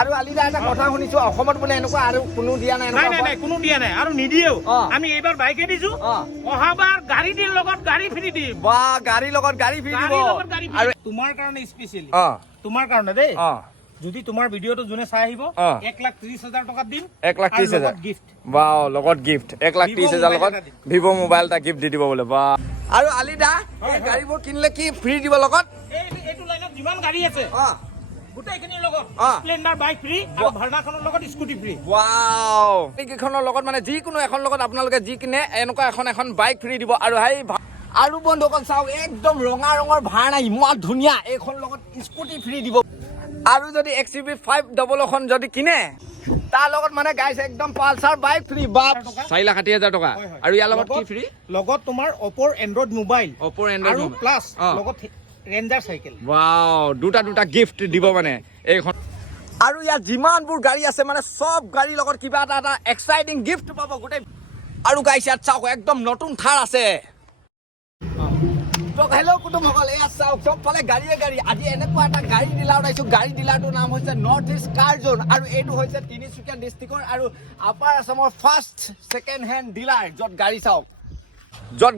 আৰু আলিদা এটা কথা শুনিছো অসমত বোলে এনেকুৱা আৰু কোনো দিয়া নাই নাই কোনো দিয়া নাই আৰু নিদিয়েও আমি এইবাৰ বাইকে দিছো অহাবাৰ গাড়ী দিৰ লগত গাড়ী ফ্ৰী দিম বা গাড়ীৰ লগত গাড়ী ফ্ৰী দিব আৰু তোমাৰ কাৰণে স্পেচিয়েলি তোমাৰ কাৰণে দেই যদি তোমাৰ ভিডিওটো জুনে চাই আহিব 1,30,000 টকা দিম 1,30,000 গিফট বাও লগত গিফট 1,30,000 লগত ভিভো মোবাইল এটা গিফট দি দিব বোলে বা আৰু আলিদা এই গাড়ীবোৰ কিনলে কি ফ্ৰী দিব লগত এইটো লাইনত যিমান গাড়ী আছে গোটেইখিনিৰ লগত স্প্লেন্ডাৰ বাইক ফ্ৰী আৰু ভাৰ্নাখনৰ লগত স্কুটি ফ্ৰী ওয়াও এইখনৰ লগত মানে যিকোনো এখন লগত আপোনালোকে যি কিনে এনেকুৱা এখন বাইক ফ্ৰী দিব আৰু হাই আৰু বন্ধুসকল চাওক একদম ৰঙা ৰঙৰ ভাৰ্না ইমান ধুনীয়া এইখন লগত স্কুটি ফ্ৰী দিব আৰু যদি XUV 500 খন যদি কিনে তাৰ লগত মানে গাইছ একদম পালসাৰ বাইক ফ্ৰী বাপ 4,60,000 টকা আৰু ইয়াৰ লগত কি ফ্ৰী লগত তোমাৰ Oppo Android মোবাইল আৰু প্লাছ লগত ৰেঞ্জাৰ চাইকেল ওয়াও দুটা গিফট দিব মানে এইখন আৰু ইয়াৰ যিমানবোৰ গাড়ী আছে মানে সব গাড়ীৰ লগত কিবা এটা এক্সাইটিং গিফট পাব গোটেই আৰু গাইছ ইয়াত চাওক একদম নতুন থাৰ আছে তো হেল্ল' কুটুমসকল এয়া চাওক চবফালে গাড়ী আজি এনেকুৱা এটা গাড়ী ডিলাৰ ওলাইছো গাড়ী ডিলাৰটোৰ নাম হৈছে নৰ্থ ইষ্ট কাৰ জোন আৰু এইটো হৈছে তিনিচুকীয়া ডিষ্ট্ৰিক্টৰ আৰু আপাৰ আছামৰ ফাৰ্ষ্ট ছেকেণ্ড হেণ্ড ডিলাৰ য'ত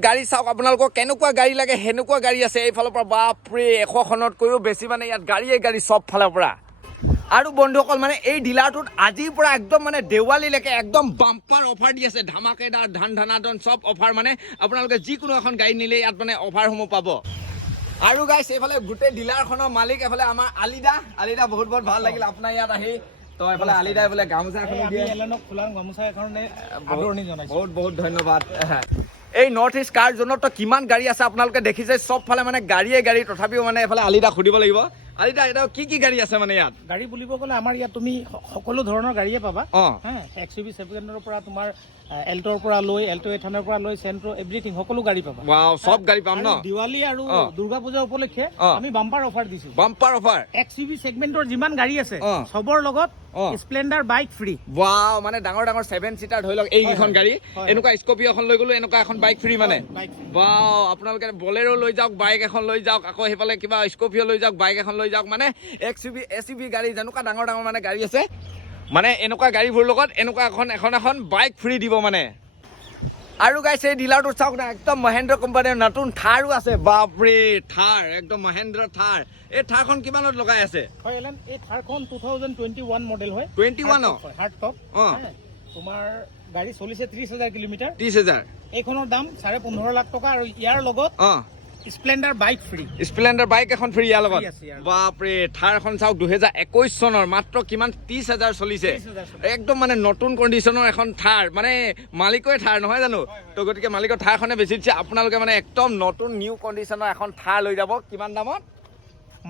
গাড়ী চাওক আপোনালোকক কেনেকুৱা গাড়ী লাগে সেনেকুৱা গাড়ী আছে এইফালৰ পৰা বাপৰে 100খনতকৈও বেছি মানে ইয়াত গাড়ীয়ে চব ফালৰ পৰা আৰু বন্ধুসকল মানে এই ডিলাৰটোত আজিৰ পৰা একদম মানে দেৱালীলৈকে একদম বাম্পাৰ অফাৰ দি আছে ধামাকেদাৰ ধানাধন সব অফাৰ মানে আপোনালোকে যিকোনো এখন গাড়ী নিলে ইয়াত মানে অফাৰসমূহ পাব আৰু গাইছ এইফালে গোটেই ডিলাৰখনৰ মালিক এফালে আমাৰ আলিদা বহুত ভাল লাগিল আপোনাৰ ইয়াত আহি তো এফালে আলিদা এফালে গামোচা এখন দিয়ে এলানক ফুলাং গামোচা এখনে আদৰণি জনাইছো বহুত ধন্যবাদ এই নৰ্থ ইষ্ট কাৰ জোনত তো কিমান গাড়ী আছে আপোনালোকে দেখিছে সব ফালে মানে গাড়ী তথাপিও মানে এফালে আলিদা খুদিব লাগিব আলিদা এটা কি গাড়ী আছে মানে ইয়াত গাড়ী বুলিব গ'লে আমাৰ ইয়াত তুমি সকলো ধৰণৰ গাড়ীয়ে পাবা XUV 700 পৰা তোমাৰ এল্টৰ পৰা লৈ এল্টো 800 পৰা লৈ চেন্ট্ৰো এভৰিথিং সকলো গাড়ী পাবা ওয়াও সব গাড়ী পাম ন দিৱালী আৰু দুৰ্গা পূজা উপলক্ষে আমি বাম্পাৰ অফাৰ দিছো XUV সেগমেন্টৰ যিমান গাড়ী আছে সবৰ লগত স্প্লেন্ডাৰ বাইক ফ্ৰী ওয়াও মানে ডাঙৰ 7 সিটাৰ ধৰি লওক এইখন গাড়ী এনেকুৱা স্কপিঅ এখন লৈ গলো এনেকুৱা এখন বাইক ফ্ৰী মানে ওয়াও আপোনালোকে বলেৰো লৈ যাওক বাইক এখন লৈ যাওক আকৌ হেফালে কিবা স্কপিঅ লৈ যাওক বাইক এখন লৈ যাওক মানে XUV SUV গাড়ী যেনেকুৱা ডাঙৰ মানে গাড়ী আছে মানে এনেকুৱা গাড়ীবোৰ লগত এনেকুৱা এখন বাইক ফ্ৰী দিব মানে আৰু গাইছ এই ডিলাৰটো চাওক না একদম মহেন্দ্ৰ কোম্পানীৰ নতুন থাৰো আছে বাপৰে থাৰ একদম মহেন্দ্ৰ থাৰ এই থাৰখন কিমানত লগাই আছে হয় এলান এই থাৰখন 2021 মডেল হয় 21 হাৰ্ড টপ তোমাৰ গাড়ী চলিছে 30,000 কিলোমিটাৰ 30,000 এইখনৰ দাম 15.5 লাখ টকা আৰু ইয়াৰ লগত স্প্লেন্ডাৰ বাইক এখন ফ্ৰী ইয়াৰ লগত বাপৰে থাৰখন চাওক 2021 চনৰ মাত্ৰ কিমান 30,000 চলিছে একদম মানে নতুন কণ্ডিচনৰ এখন থাৰ মানে মালিকৰ থাৰ নহয় জানো তো গতিকে মালিকৰ থাৰখনে বেছি দিছে আপোনালোকে মানে একদম নতুন নিউ কণ্ডিচনৰ এখন থাৰ লৈ যাব কিমান দামত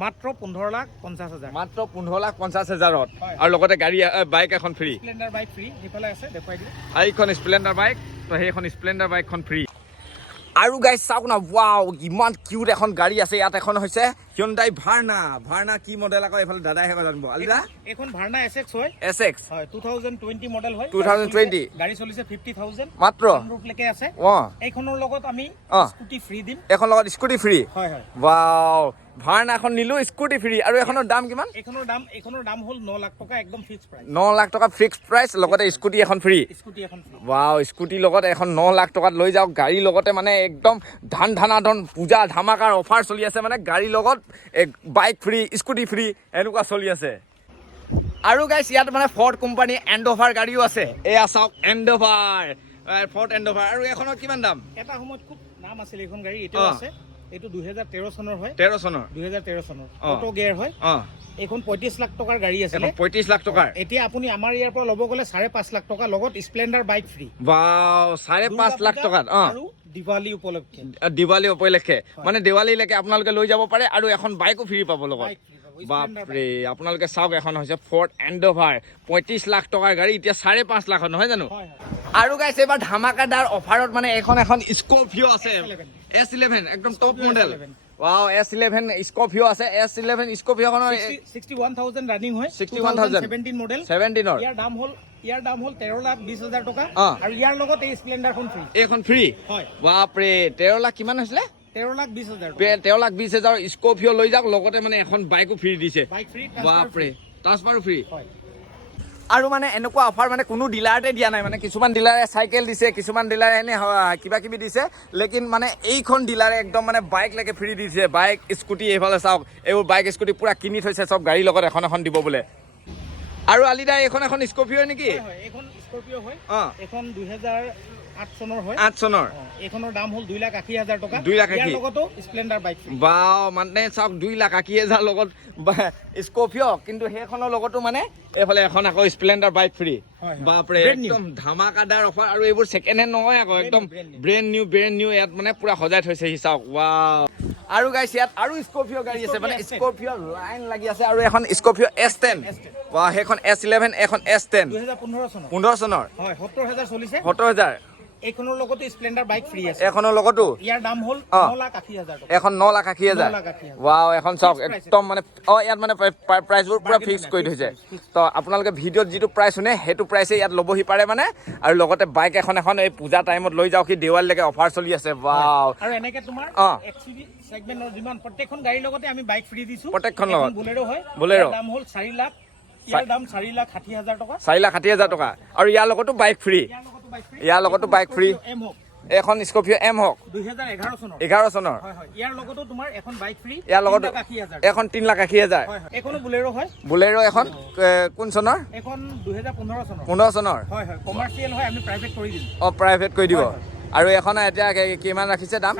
মাত্ৰ 15,50,000 মাত্ৰ 15,50,000ত আৰু লগতে গাড়ী বাইক এখন ফ্ৰী স্প্লেন্ডাৰ বাইক ফ্ৰী এইফালে আছে দেখুৱাই দিওঁ এইখন স্প্লেন্ডাৰ বাইক তো সেইখন স্প্লেন্ডাৰ বাইকখন ফ্ৰী আৰু গাইছ চাওক না ওয়াও ইমান কিউট এখন গাড়ী আছে ইয়াত এখন হৈছে Hyundai ভাৰ্না কি মডেল আকৌ এইফালে দাদাইহে জানিব আলিদা এখন ভাৰ্না SX হয় SX হয় 2020 মডেল হয় 2020 গাড়ী চলিছে 50,000 মাত্ৰ ৰূপ লেকে আছে এইখনৰ লগত আমি স্কুটি ফ্ৰী দিম এখন লগত স্কুটি ফ্ৰী হয় ওয়াও ভাৰ্না এখন নিলো স্কুটি ফ্ৰী আৰু এখনৰ দাম কিমান এইখনৰ দাম হল 9 লাখ টকা একদম ফিক্স প্ৰাইস 9 লাখ টকা ফিক্সড প্ৰাইস লগতে স্কুটি এখন ফ্ৰী ওয়াও স্কুটি লগত এখন 9 লাখ টকাত লৈ যাওক গাড়ী লগতে মানে একদম ধানাধন পূজা ধামাকাৰ অফাৰ চলি আছে মানে গাড়ী লগত বাইক ফ্ৰী স্কুটি ফ্ৰী এনেকুৱা চলি আছে আৰু গাইছ ইয়াত মানে ফৰ্ড কোম্পানী এন্ডোভাৰ গাড়ীও আছে এয়া চাওক এন্ডোভাৰ ফৰ্ড এন্ডোভাৰ আৰু এখনৰ কিমান দাম এটা সময়ত খুব নাম আছিল এইখন গাড়ী এতিয়াও আছে এইটো 2013 চনৰ হয় 2013 চনৰ অটো গিয়াৰ হয় এইখন 35 লাখ টকাৰ গাড়ী আছে 35 লাখ টকাৰ এতিয়া আপুনি আমাৰ ইয়াৰ পৰা ল'ব গ'লে 5.5 লাখ টকা লগত Splendor bike free wow 5.5 lakh টকাত আৰু দিৱালী উপলক্ষে মানে দেৱালীলৈকে আপোনালোকে লৈ যাব পাৰে আৰু এখন বাইকো ফ্ৰী পাব লগত বাপৰে আপোনালোকে চাওক এখন হৈছে ফৰ্ড এন্ডোভাৰ 35 লাখ টকাৰ গাড়ী এতিয়া 5.5 লাখত নহয় জানো আৰু গাইছ এবাৰ ধামাকাদাৰ অফাৰত মানে এখন স্কপিঅ আছে S11 একদম top model wow S11 Scorpio আছে S11 স্কপিঅ খনৰ 61,000 ৰানিং হয় 61,017 মডেল 17 ৰ ইয়াৰ দাম হল 13,20,000 টকা আৰু ইয়াৰ লগত এই স্প্লেন্ডাৰখন ফ্ৰী এইখন ফ্ৰী হয় বাপৰে 13 লাখ কিমান হৈছিলে 13,20,000 13,20,000 স্কপিঅ লৈ যাওক লগতে মানে এখন বাইকো ফ্ৰী দিছে বাপৰে ট্ৰান্সফাৰো ফ্ৰী হয় আৰু মানে এনেকুৱা অফাৰ মানে কোনো ডিলাৰতে দিয়া নাই মানে কিছুমান ডিলাৰে চাইকেল দিছে কিছুমান ডিলাৰে এনে কিবা কিবি দিছে লেকিন মানে এইখন ডিলাৰে একদম মানে বাইক লৈকে ফ্ৰী দিছে বাইক স্কুটি এইফালে চাওক এইবোৰ বাইক স্কুটি পুৰা কিনি থৈছে চব গাড়ীৰ লগত এখন এখন দিব বোলে আৰু আলিদা এইখন এখন স্কৰ্পিঅ নেকি এইখন স্কৰ্পিঅ হয় এইখন 2008 চনৰ হয় 8 চনৰ এইখনৰ দাম হ'ল 2,80,000 টকা 2,80,000 ইয়াৰ লগতো স্প্লেন্ডাৰ বাইক বাও মানে চাওক 2,80,000 লগত স্কৰ্পিঅ কিন্তু সেইখনৰ লগতো মানে এইফালে এখন আকৌ স্প্লেন্ডাৰ বাইক ফ্ৰী বাপৰে একদম ধামাকাদাৰ অফাৰ আৰু এইবোৰ সেকেন্ড হেণ্ড নহয় আকৌ একদম ব্ৰেণ্ড নিউ ইয়াত মানে পুৰা সজাই থৈছে হি চাওক ৱাও আৰু গাইছ ইয়াত আৰু স্কৰ্পিঅ গাড়ী আছে মানে স্কৰ্পিঅ লাইন লাগি আছে আৰু এখন স্কৰ্পিঅ S10 বা সেইখন S11 এখন S10 2015 চনৰ হয় 70000 চলিছে 70000 এইখনৰ লগতো স্প্লেন্ডাৰ বাইক ফ্ৰী আছে এখনৰ লগতো ইয়াৰ দাম হ'ল 9,80,000 টকা এখন 9,80,000 ৱাও এখন চাওক একদম মানে ইয়াত মানে প্ৰাইচবোৰ পুৰা ফিক্স কৰি থৈছে তো আপোনালোকে ভিডিঅ'ত যিটো প্ৰাইচ শুনে সেইটো প্ৰাইচে ইয়াত ল'বহি পাৰে মানে আৰু লগতে বাইক এখন এই পূজা টাইমত লৈ যাওক কি দেৱালীলৈকে অফাৰ চলি আছে ৱাও আৰু এনেকে তোমাৰ XUV সেগমেন্টৰ যিমান প্ৰত্যেকখন গাড়ীৰ লগতে আমি বাইক ফ্ৰী দিছো প্ৰত্যেকখন লগত বুলেৰো হয় বুলেৰো দাম হ'ল 4 লাখ ইয়াৰ দাম 4,60,000 টকা 4,60,000 টকা আৰু ইয়াৰ লগতো বাইক ফ্ৰী ইয়াৰ লগতো বাইক ফ্ৰী এখন স্কৰ্পিঅ এম হওক 2011 চনৰ হয় হয় ইয়াৰ লগতো তোমাৰ এখন বাইক ফ্ৰী ইয়াৰ লগতো এখন 3,80,000 হয় এখনো বুলেৰো হয় বুলেৰো এখন কোন চনৰ এখন 2015 চনৰ 15 চনৰ হয় হয় কমাৰ্চিয়েল হয় আমি প্ৰাইভেট কৰি দিম প্ৰাইভেট কৰি দিব আৰু এখন এতিয়া কিমান ৰাখিছে দাম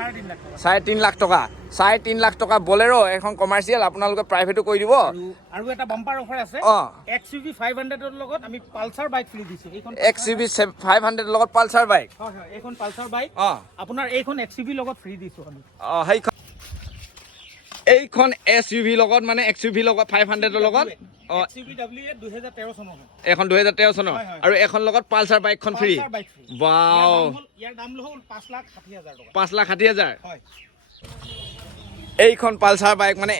3.5 লাখ টকা 3.5 লাখ টকা বলেৰো এখন কমাৰ্চিয়েল আপোনালোকে প্ৰাইভেটো কৰি দিব আৰু এটা বাম্পাৰ অফাৰ আছে XUV 500 ৰ লগত আমি পালসাৰ বাইক ফ্ৰী দিছো এইখন XUV 500 ৰ লগত পালসাৰ বাইক হয় হয় এইখন পালসাৰ বাইক আপোনাৰ এইখন XUV লগত ফ্ৰী দিছো আমি এইখন SUV লগত মানে XUV লগত 500 ৰ লগত XUV WA 2013 চনৰ এখন 2013 চনৰ আৰু এখন লগত পালসাৰ বাইকখন ফ্ৰী বাও ইয়াৰ দাম হ'ল 5,60,000 টকা 5,60,000 হয় এইখন পালসাৰ বাইক মানে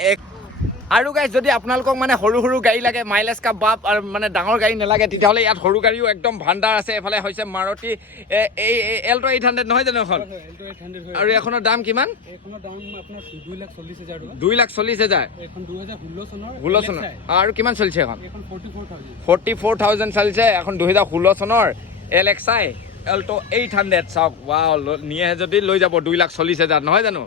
আৰু গাইজ যদি আপোনালোকক মানে সৰু সৰু গাড়ী লাগে মাইলেজ কা বাপ আৰু মানে ডাঙৰ গাড়ী নালাগে তেতিয়াহ'লে ইয়াত সৰু গাড়ীও একদম ভাণ্ডাৰ আছে এফালে হৈছে মাৰুতি এই এল্টো 800 নহয় জানো এখন আৰু এখনৰ দাম কিমান এইখনৰ দাম আপোনাৰ 2,40,000 টকা 2,40,000 এখন 2016 চনৰ আৰু কিমান চলিছে এখন এখন 44,000 চলিছে এখন 2016 চনৰ LXi এল্টো 800 চাওক ৱাও নিয়ে যদি লৈ যাব 2,40,000 নহয় জানো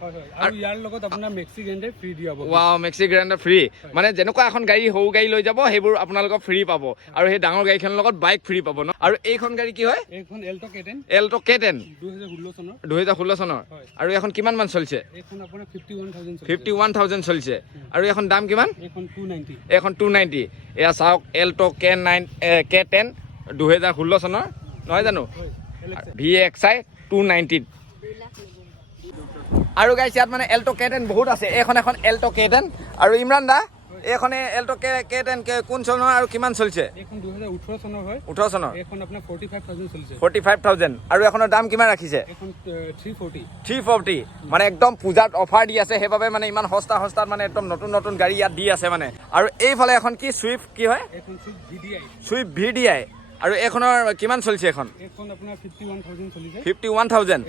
আৰু ইয়াৰ লগত আপোনাৰ মেক্সি গ্ৰেণ্ডাৰ ফ্ৰী দিয়া হ'ব ৱাও মেক্সি গ্ৰেণ্ডাৰ ফ্ৰী মানে যেনেকুৱা এখন গাড়ী সৰু গাড়ী লৈ যাব সেইবোৰ আপোনালোকক ফ্ৰী পাব আৰু সেই ডাঙৰ গাড়ীখনৰ লগত বাইক ফ্ৰী পাব ন আৰু এইখন গাড়ী কি হয় এইখন এল্টো K10 2016 চনৰ আৰু এখন কিমান মান চলিছে এইখন আপোনাৰ 51,000 চলিছে আৰু এখন দাম কিমান এইখন 290 এয়া চাওক এল্টো K10 2016 চনৰ নহয় জানো VXI 290 আৰু গাইছ ইয়াত মানে এল্টো K10 বহুত আছে এখন এল্টো K10 আৰু ইমৰান দা এইখনে এল্টো K10 কোন চনৰ আৰু কিমান চলিছে এইখন 2018 চনৰ হয় 18 চনৰ এইখন আপোনাৰ 45,000 চলিছে 45,000 আৰু এখনৰ দাম কিমান ৰাখিছে এইখন 340 মানে একদম পূজাত অফাৰ দি আছে সেইবাবে মানে ইমান সস্তাত মানে একদম নতুন গাড়ী ইয়াত দি আছে মানে আৰু এইফালে এখন কি সুইফট কি হয় এইখন সুইফট VDI আৰু এইখনৰ কিমান চলিছে এখন আপোনাৰ 51,000 চলিছে 51,000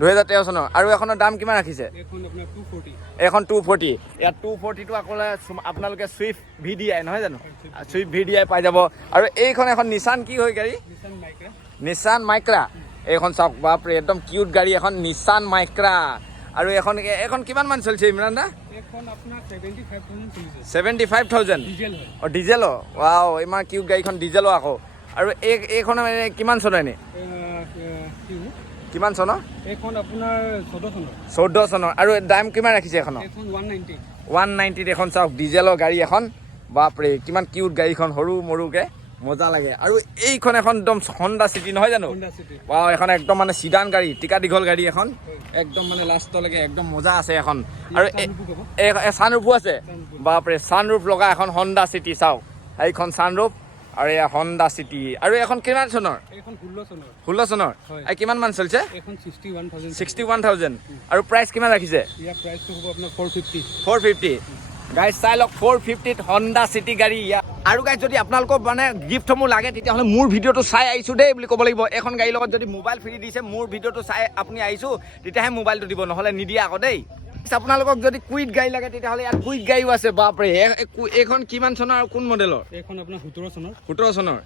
2013 চনৰ আৰু এখনৰ দাম কিমান ৰাখিছে এইখন আপোনাৰ 240 এখন 240 ইয়াত 240 টো আকলে আপোনালোকে সুইফট VDI নহয় জানো সুইফট VDI পাই যাব আৰু এইখন এখন নিসান কি হয় গাড়ী নিসান মাইক্ৰা এইখন চাওক বাপৰে একদম কিউট গাড়ী এখন নিসান মাইক্ৰা আৰু এখন কিমান মান চলিছে ইমৰান দা এখন আপোনাৰ 75,000 চলিছে 75,000 ডিজেল হয় ডিজেল ৱাও ইমান কিউট গাড়ীখন ডিজেল আকৌ আৰু এইখন কিমান চনৰ এনে কিমান চনৰ এইখন আপোনাৰ 14 চনৰ আৰু দাম কিমান ৰাখিছে এখন 190 এখন চাওক ডিজেলৰ গাড়ী এখন বাপৰে কিমান কিউট গাড়ীখন সৰু মৰুকে মজা লাগে আৰু এইখন এখন একদম হন্ডা সিটি নহয় জানো ৱাও এখন একদম মানে সিডান গাড়ী টিকা দীঘল গাড়ী এখন একদম মানে লাষ্টলৈকে একদম মজা আছে এখন আৰু সানৰুফো আছে বাপৰে সানৰুফ লগা এখন হন্ডা সিটি চাওক এইখন সানৰুফ আৰু এই হন্ডা সিটি আৰু এখন কিমান চনৰ এইখন 16 চনৰ এই কিমান মান চলিছে এইখন 61,000 আৰু প্ৰাইস কিমান ৰাখিছে ইয়াৰ প্ৰাইসটো হ'ব আপোনাৰ 450 গাইজ চাই লওক 450 হন্ডা সিটি গাড়ী আৰু গাইজ যদি আপোনালোকক মানে গিফ্টসমূহ লাগে তেতিয়াহ'লে মোৰ ভিডিঅ'টো চাই আহিছোঁ দেই বুলি ক'ব লাগিব এখন গাড়ীৰ লগত যদি মোবাইল ফ্ৰী দিছে মোৰ ভিডিঅ'টো চাই আপুনি আহিছোঁ তেতিয়াহে মোবাইলটো দিব নহ'লে নিদিয়ে আকৌ দেই আপোনালোকক যদি কুইট গাড়ী লাগে তেতিয়াহ'লে ইয়াত কুইট গাড়ীও আছে বাপৰে এইখন কিমান চনৰ আৰু কোন মডেলৰ এইখন আপোনাৰ 17 চনৰ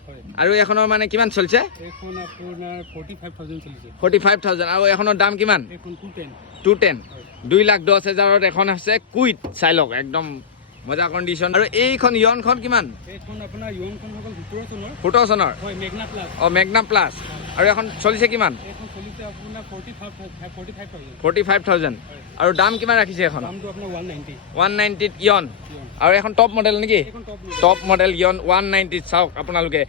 আৰু এখনৰ মানে কিমান চলিছে এইখন আপোনাৰ 45000 চলিছে 45000 আৰু এখনৰ দাম কিমান এইখন 210 2,10,000ত এখন আছে কুইট চাই লওক একদম মজা কণ্ডিশ্যন আৰু এইখন ইয়নখন কিমান এইখন আপোনাৰ ইয়নখন হ'ল 17 চনৰ হয় মেগনা প্লাছ মেগনা প্লাছ আৰু এখন চলিছে কিমান এইখন চলিছে আপোনাৰ 45000 45000 আৰু দাম কিমান ৰাখিছে এখন দামটো আপোনাৰ 190 ইয়ন আৰু এখন টপ মডেল নেকি টপ মডেল ইয়ন 190 চাওক আপোনালোকে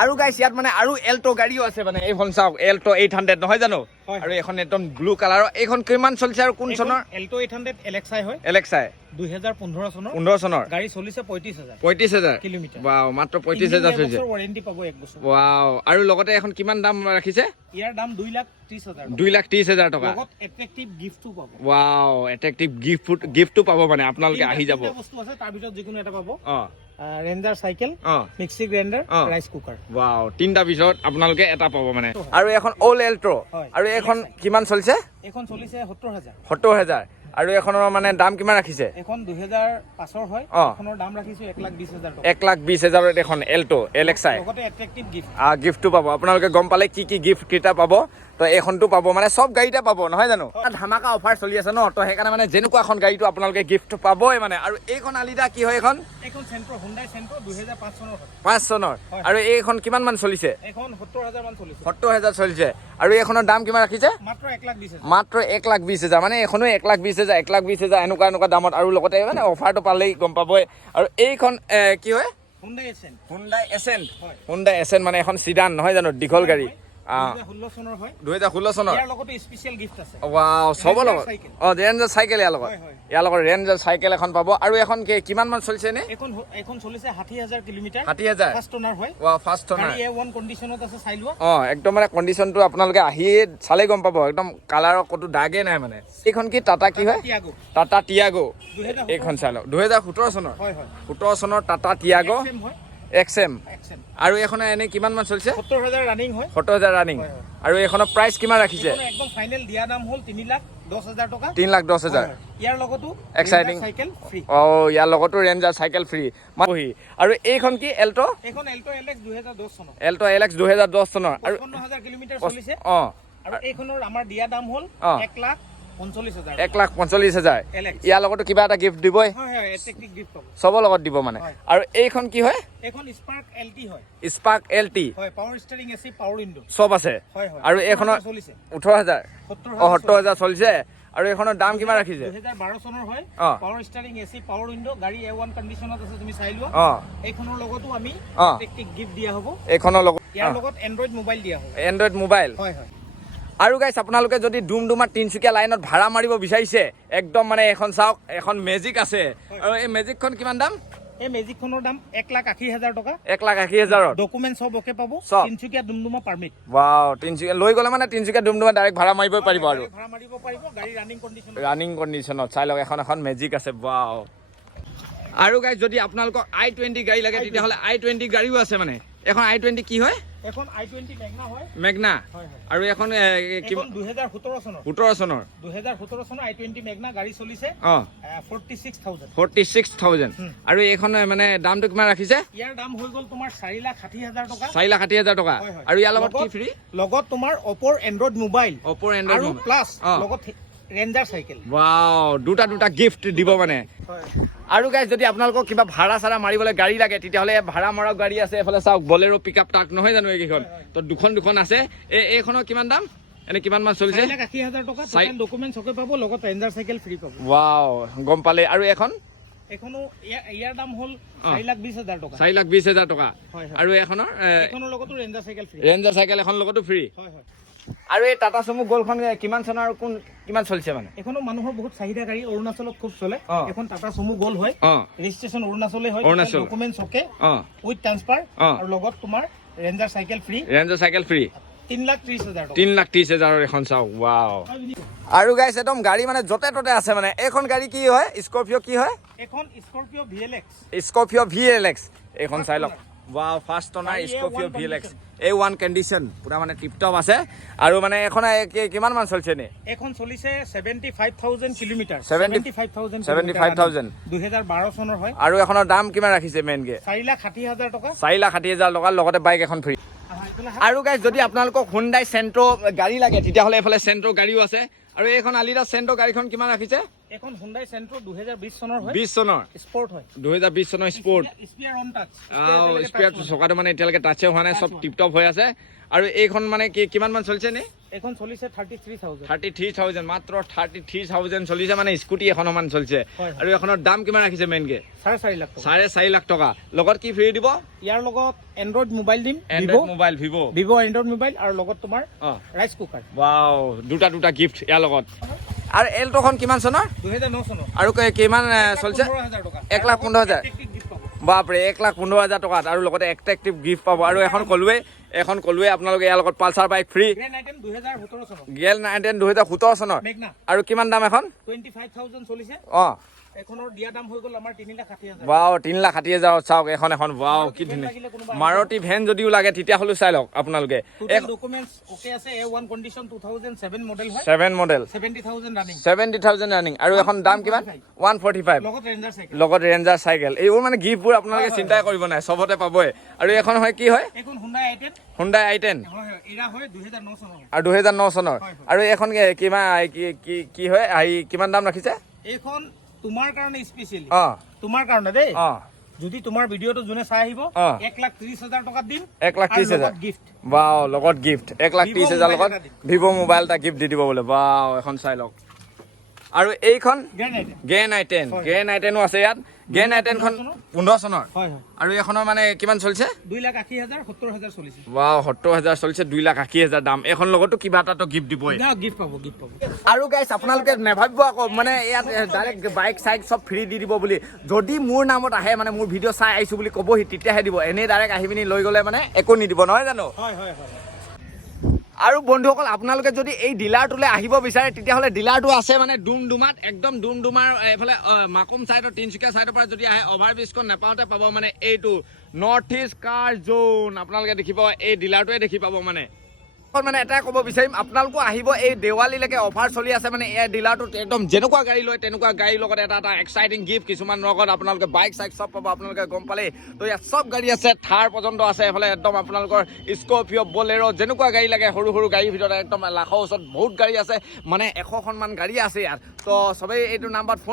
আৰু গাইছ ইয়াত মানে আৰু এল্টো গাড়ীও আছে মানে এইখন চাওক এল্টো 800 নহয় জানো আৰু এখন একদম ব্লু কালাৰৰ এইখন কিমান চলিছে আৰু কোন চনৰ এল্টো 800 এলএক্সআই হয় 2015 চনৰ গাড়ী চলিছে 35000 কিলোমিটাৰ ওয়াও মাত্ৰ 35000 চলিছে ওয়াৰেন্টি পাব 1 বছৰ ওয়াও আৰু লগতে এখন কিমান দাম ৰাখিছে ইয়াৰ দাম 2,30,000 2,30,000 টকা লগত এট্ৰেক্টিভ গিফ্টটো পাব ওয়াও এট্ৰেক্টিভ গিফ্টটো পাব মানে আপোনালোকে আহি যাব বস্তু আছে তাৰ ভিতৰত যিকোনো এটা পাব ranger cycle mixie grinder rice cooker wow তিনটা পিছত আপোনালোকে এটা পাব মানে আৰু এখন অল এল্ট্ৰো আৰু এখন কিমান চলিছে এখন চলিছে 70000 আৰু এখনৰ মানে দাম কিমান ৰাখিছে এখন 2005 হয় এখনৰ দাম ৰাখিছো 1,20,000 টকা 1,20,000ত এখন এল্টো এলএক্সআই লগতে এট্ৰেক্টিভ গিফ্টটো পাব আপোনালোকে গম পালে কি গিফ্ট কেইটা পাব তো এইখনটো পাব মানে সব গাড়ীতে পাব নহয় জানো ধামাকা অফাৰ চলি আছে ন তো সেইকাৰণে মানে যেনেকুৱা এখন গাড়ীটো আপোনালোকে গিফ্ট পাবই মানে আৰু এইখন আলিদা কি হয় এখন চেন্ট্ৰ হুন্ডাই চেন্ট্ৰ 2005 চনৰ 5 চনৰ আৰু এইখন কিমান মান চলিছে এখন 70000 মান চলিছে 70000 চলিছে আৰু এইখনৰ দাম কিমান ৰাখিছে মাত্ৰ 1,20,000 মানে এখনো 1,20,000 1,20,000 এনেকুৱা দামত আৰু লগতে মানে অফাৰটো পালেই গম পাবই আৰু এইখন কি হয় হুন্ডাই এসেন্ট মানে এখন সিডান নহয় জানো দীঘল গাড়ী 2016 চনৰ হয় 2016 চনৰ ইয়াৰ লগতে স্পেশাল গিফট আছে ওয়াও সব লগত ৰেঞ্জাৰ চাইকেল ইয়াৰ লগত ৰেঞ্জাৰ চাইকেল এখন পাব আৰু এখন কিমান মান চলিছে নে এখন চলিছে 60000 কিলোমিটাৰ 60000 ফাৰ্ষ্ট ওনাৰ হয় ওয়াও ফাৰ্ষ্ট ওনাৰ গাড়ী A1 কন্ডিশনত আছে চাই লোৱা একদম মানে কন্ডিশনটো আপোনালোকে আহি চালে গম পাব একদম কালাৰৰ কতো দাগে নাই মানে এইখন কি টাটা কি হয় টাটা টিয়াগো এইখন চাই লওক 2017 চনৰ হয় 17 চনৰ টাটা টিয়াগো XM আৰু এখন এনে কিমান মান চলিছে 70000 ৰানিং হয় 70000 ৰানিং আৰু এখনৰ প্ৰাইস কিমান ৰাখিছে একদম ফাইনাল দিয়া দাম হ'ল 3,10,000 টকা 3,10,000 ইয়াৰ লগতো এক্সাইটিং সাইকেল ফ্ৰী ইয়াৰ লগতো ৰেঞ্জাৰ চাইকেল ফ্ৰী আৰু এইখন কি এল্টো এখন এল্টো LX 2010 চনৰ এল্টো LX 2010 চনৰ আৰু 55000 কিলোমিটাৰ চলিছে আৰু এইখনৰ আমাৰ দিয়া দাম হ'ল 1,45,000 ইয়াৰ লগতো কিবা এটা গিফ্ট দিবই এট্ৰেক্টিভ গিফ্ট পাব সবৰ লগত দিব মানে আৰু এইখন কি হয় এখন স্পাৰ্ক LT হয় power steering AC power window সব আছে আৰু এইখনৰ 18000 70000 চলিছে আৰু এইখনৰ দাম কিমান ৰাখিছে 2012 চনৰ হয় power steering AC power window গাড়ী A1 কন্ডিশনত আছে তুমি চাই লোৱা এইখনৰ লগতো আমি এট্ৰেক্টিভ গিফ্ট দিয়া হ'ব এইখনৰ লগত ইয়াৰ লগত এন্ড্ৰইড মোবাইল দিয়া হ'ব এন্ড্ৰইড মোবাইল হয় আৰু গাইছ আপোনালোকে যদি ডুমডুমা তিনচুকীয়া লাইনত ভাড়া মাৰিব বিচাৰিছে একদম মানে এখন চাওক এখন মেজিক আছে আৰু এই মেজিকখন কিমান দাম এই মেজিকখনৰ দাম 1,80,000 টকা 1,80,000 ডকুমেন্ট সব ওকে পাব তিনচুকীয়া ডুমডুমা পাৰমিট ওয়াও তিনচুকীয়া লৈ গলে মানে তিনচুকীয়া ডুমডুমা ডাইৰেক্ট ভাড়া মাৰিব পাৰিব আৰু ভাড়া মাৰিব পাৰিব গাড়ী ৰানিং কন্ডিশনত চাই লওক এখন মেজিক আছে ওয়াও আৰু গাইছ যদি আপোনালোকক i20 গাড়ী লাগে তেতিয়াহলে i20 গাড়ীও আছে মানে এখন i20 কি হয় এখন i20 মেগনা হয় মেগনা আৰু এখন 2017 চনৰ i20 মেগনা গাড়ী চলিছে 46000 আৰু এইখন মানে দামটো কিমান ৰাখিছে ইয়াৰ দাম হৈ গল তোমাৰ 4,60,000 টকা 4,60,000 টকা আৰু ইয়াৰ লগত কি ফ্ৰী লগত তোমাৰ Oppo এন্ড্ৰইড মোবাইল আৰু প্লাস লগত ৰেঞ্জাৰ চাইকেল ওয়াও দুটা গিফট দিব মানে আৰু গাইছ যদি আপোনালোকক কিবা ভাড়া চাৰা মাৰিবলৈ গাড়ী লাগে তেতিয়াহ'লে ভাড়া মৰা গাড়ী আছে এফালে চাওক বলেৰো পিকআপ ট্ৰাক নহয় জানো এইকেইখন তো দুখন আছে এইখনৰ কিমান দাম এনে কিমান মান চলিছে 4,80,000 টকা টোটেল ডকুমেন্টছ ওকে পাব লগত ৰেঞ্জাৰ চাইকেল ফ্ৰী পাব ওয়াও গম পালে আৰু এখনো ইয়াৰ দাম হ'ল 4,20,000 টকা 4,20,000 টকা আৰু এখনৰ লগতো ৰেঞ্জাৰ চাইকেল এখন লগতো ফ্ৰী হয় আৰু এই টাটা চুমু গ'লখন কিমান চনৰ আৰু কিমান চলিছে মানে এখনো মানুহৰ বহুত চাহিদা গাড়ী অৰুণাচলত খুব চলে এখন টাটা চুমু গ'ল হয় ৰেজিষ্ট্ৰেচন অৰুণাচলে হয় ডকুমেন্টছ ওকে উইথ ট্ৰান্সফাৰ আৰু লগত তোমাৰ ৰেঞ্জাৰ চাইকেল ফ্ৰী 3,30,000 এখন চাও ওয়াও আৰু গাইছ একদম গাড়ী মানে যতে ততে আছে মানে এইখন গাড়ী কি হয় স্কৰপিঅ কি হয় এখন স্কৰপিঅ VLX এইখন চাই লওক wow first owner Scorpio VLX A1 condition পুৰা মানে টিপ টপ আছে আৰু মানে এখন কিমান মান চলছে নে এখন চলিছে 75000 কিলোমিটাৰ 75000 2012 চনৰ হয় আৰু এখনৰ দাম কিমান ৰাখিছে মেইনকে 4,60,000 টকা 4,60,000 টকাৰ লগতে বাইক এখন ফ্ৰী আৰু গাইজ যদি আপোনালোকক হুন্ডাই চেন্ট্ৰো গাড়ী লাগে তেতিয়াহ'লে এইফালে চেন্ট্ৰো গাড়ীও আছে আৰু এইখন আলিদা চেন্ট্ৰো গাড়ীখন কিমান ৰাখিছে এখন হুন্ডাই চেন্ট্ৰো 2020 চনৰ হয় 20 চনৰ স্পৰ্ট হয় 2020 চনৰ sport spare on touch spare চকাটো মানে এতিয়ালৈকে টাচে হোৱা নাই সব টিপ টপ হৈ আছে আৰু এইখন মানে কিমান মান চলিছে নে এখন চলিছে 33000 33000 মাত্ৰ 33000 চলিছে মানে স্কুটি এখন মান চলিছে আৰু এখনৰ দাম কিমান ৰাখিছে মেইনকে 4.5 লাখ টকা 4.5 লাখ টকা লগত কি ফ্ৰী দিব ইয়াৰ লগত এন্ড্ৰইড মোবাইল দিম ভিভো এন্ড্ৰইড মোবাইল আৰু লগত তোমাৰ ৰাইচ কুকাৰ ওয়াও দুটা গিফট ইয়াৰ লগত আৰু এল্টোখন কিমান চনৰ 2009 চনৰ আৰু কিমান চলিছে 1,15,000 বাপৰে 1,15,000 টকাত আৰু লগতে এট্ৰেক্টিভ গিফট পাব আৰু এখন কলুৱে আপোনালোকে ইয়াৰ লগত পালসাৰ বাইক ফ্ৰী গেল 2017 চনৰ আৰু কিমান দাম এখন 25000 চলিছে এখনৰ দিয়া দাম হৈ গল আমাৰ 3,60,000 ওয়াও 3,60,000 চাওক এখন ওয়াও কি ধুনীয়া মাৰুতি ভেন যদিও লাগে তেতিয়া হলো চাই লওক আপোনালোকে ডকুমেন্টস ওকে আছে A1 কন্ডিশন 2007 মডেল হয় 7 মডেল 70,000 ৰানিং আৰু এখন দাম কিমান 145 লগত ৰেঞ্জাৰ চাইকেল এইবোৰ মানে গিফ্টবোৰ আপোনালোকে চিন্তাই কৰিব নাই সবতে পাবই আৰু এখন হয় কি হয় এখন হুন্ডাই i10 এৰা হয় 2009 চনৰ আৰু 2009 চনৰ আৰু এখন কিমান কি হয় কিমান দাম ৰাখিছে এখন তোমাৰ কাৰণে স্পেশালি তোমাৰ কাৰণে দেই যদি তোমাৰ ভিডিওটো জুনে চাই আহিব 1,30,000 টকা দিম 1,30,000 গিফট ওয়াও লগত গিফট 1,30,000 লগত ভিভো মোবাইল এটা গিফট দি দিব বলে ওয়াও এখন চাই লওক আৰু এইখন গেন i10 আছে ইয়াত গেন i10 খন 15 চনৰ হয় আৰু এখনৰ মানে কিমান চলিছে 2,80,000 70,000 চলিছে ওয়াও 70,000 চলিছে 2,80,000 দাম এখন লগতো কিবা এটা তো গিফট দিবই গিফট পাব আৰু গাইস আপোনালোকে নেভাবিব আকৌ মানে ইয়াত ডাইৰেক্ট বাইক সাইক সব ফ্ৰী দি দিব বুলি যদি মোৰ নামত আহে মানে মোৰ ভিডিও চাই আইছো বুলি কবহি তেতিয়াহে দিব এনে ডাইৰেক্ট আহি পিনি লৈ গলে মানে একো নিদিব নহয় জানো হয় আৰু বন্ধুসকল আপোনালোকে যদি এই ডিলাৰটোলৈ আহিব বিচাৰে তেতিয়াহ'লে ডিলাৰটো আছে মানে ডুমডুমাত একদম ডুমডুমাৰ এইফালে মাকুম চাইডৰ তিনচুকীয়া চাইডৰ পৰা যদি আহে অভাৰব্ৰিজখন নাপাওঁতে পাব মানে এইটো নৰ্থ ইষ্ট কাৰ জোন আপোনালোকে দেখি পাব এই ডিলাৰটোৱে দেখি পাব মানে এটাই ক'ব বিচাৰিম আপোনালোকো আহিব এই দেৱালীলৈকে অফাৰ চলি আছে মানে এই ডিলাৰটোত একদম যেনেকুৱা গাড়ী লয় তেনেকুৱা গাড়ীৰ লগত এটা এক্সাইটিং গিফ্ট কিছুমান লগত আপোনালোকে বাইক চাইক চব পাব আপোনালোকে গম পালে তো ইয়াত চব গাড়ী আছে থাৰ পৰ্যন্ত আছে এইফালে একদম আপোনালোকৰ স্কৰপিঅ' বলেৰো যেনেকুৱা গাড়ী লাগে সৰু গাড়ীৰ ভিতৰত একদম লাখৰ ওচৰত বহুত গাড়ী আছে মানে 100খন মান গাড়ী আছে ইয়াত তো চবেই এইটো নাম্বাৰত ফোন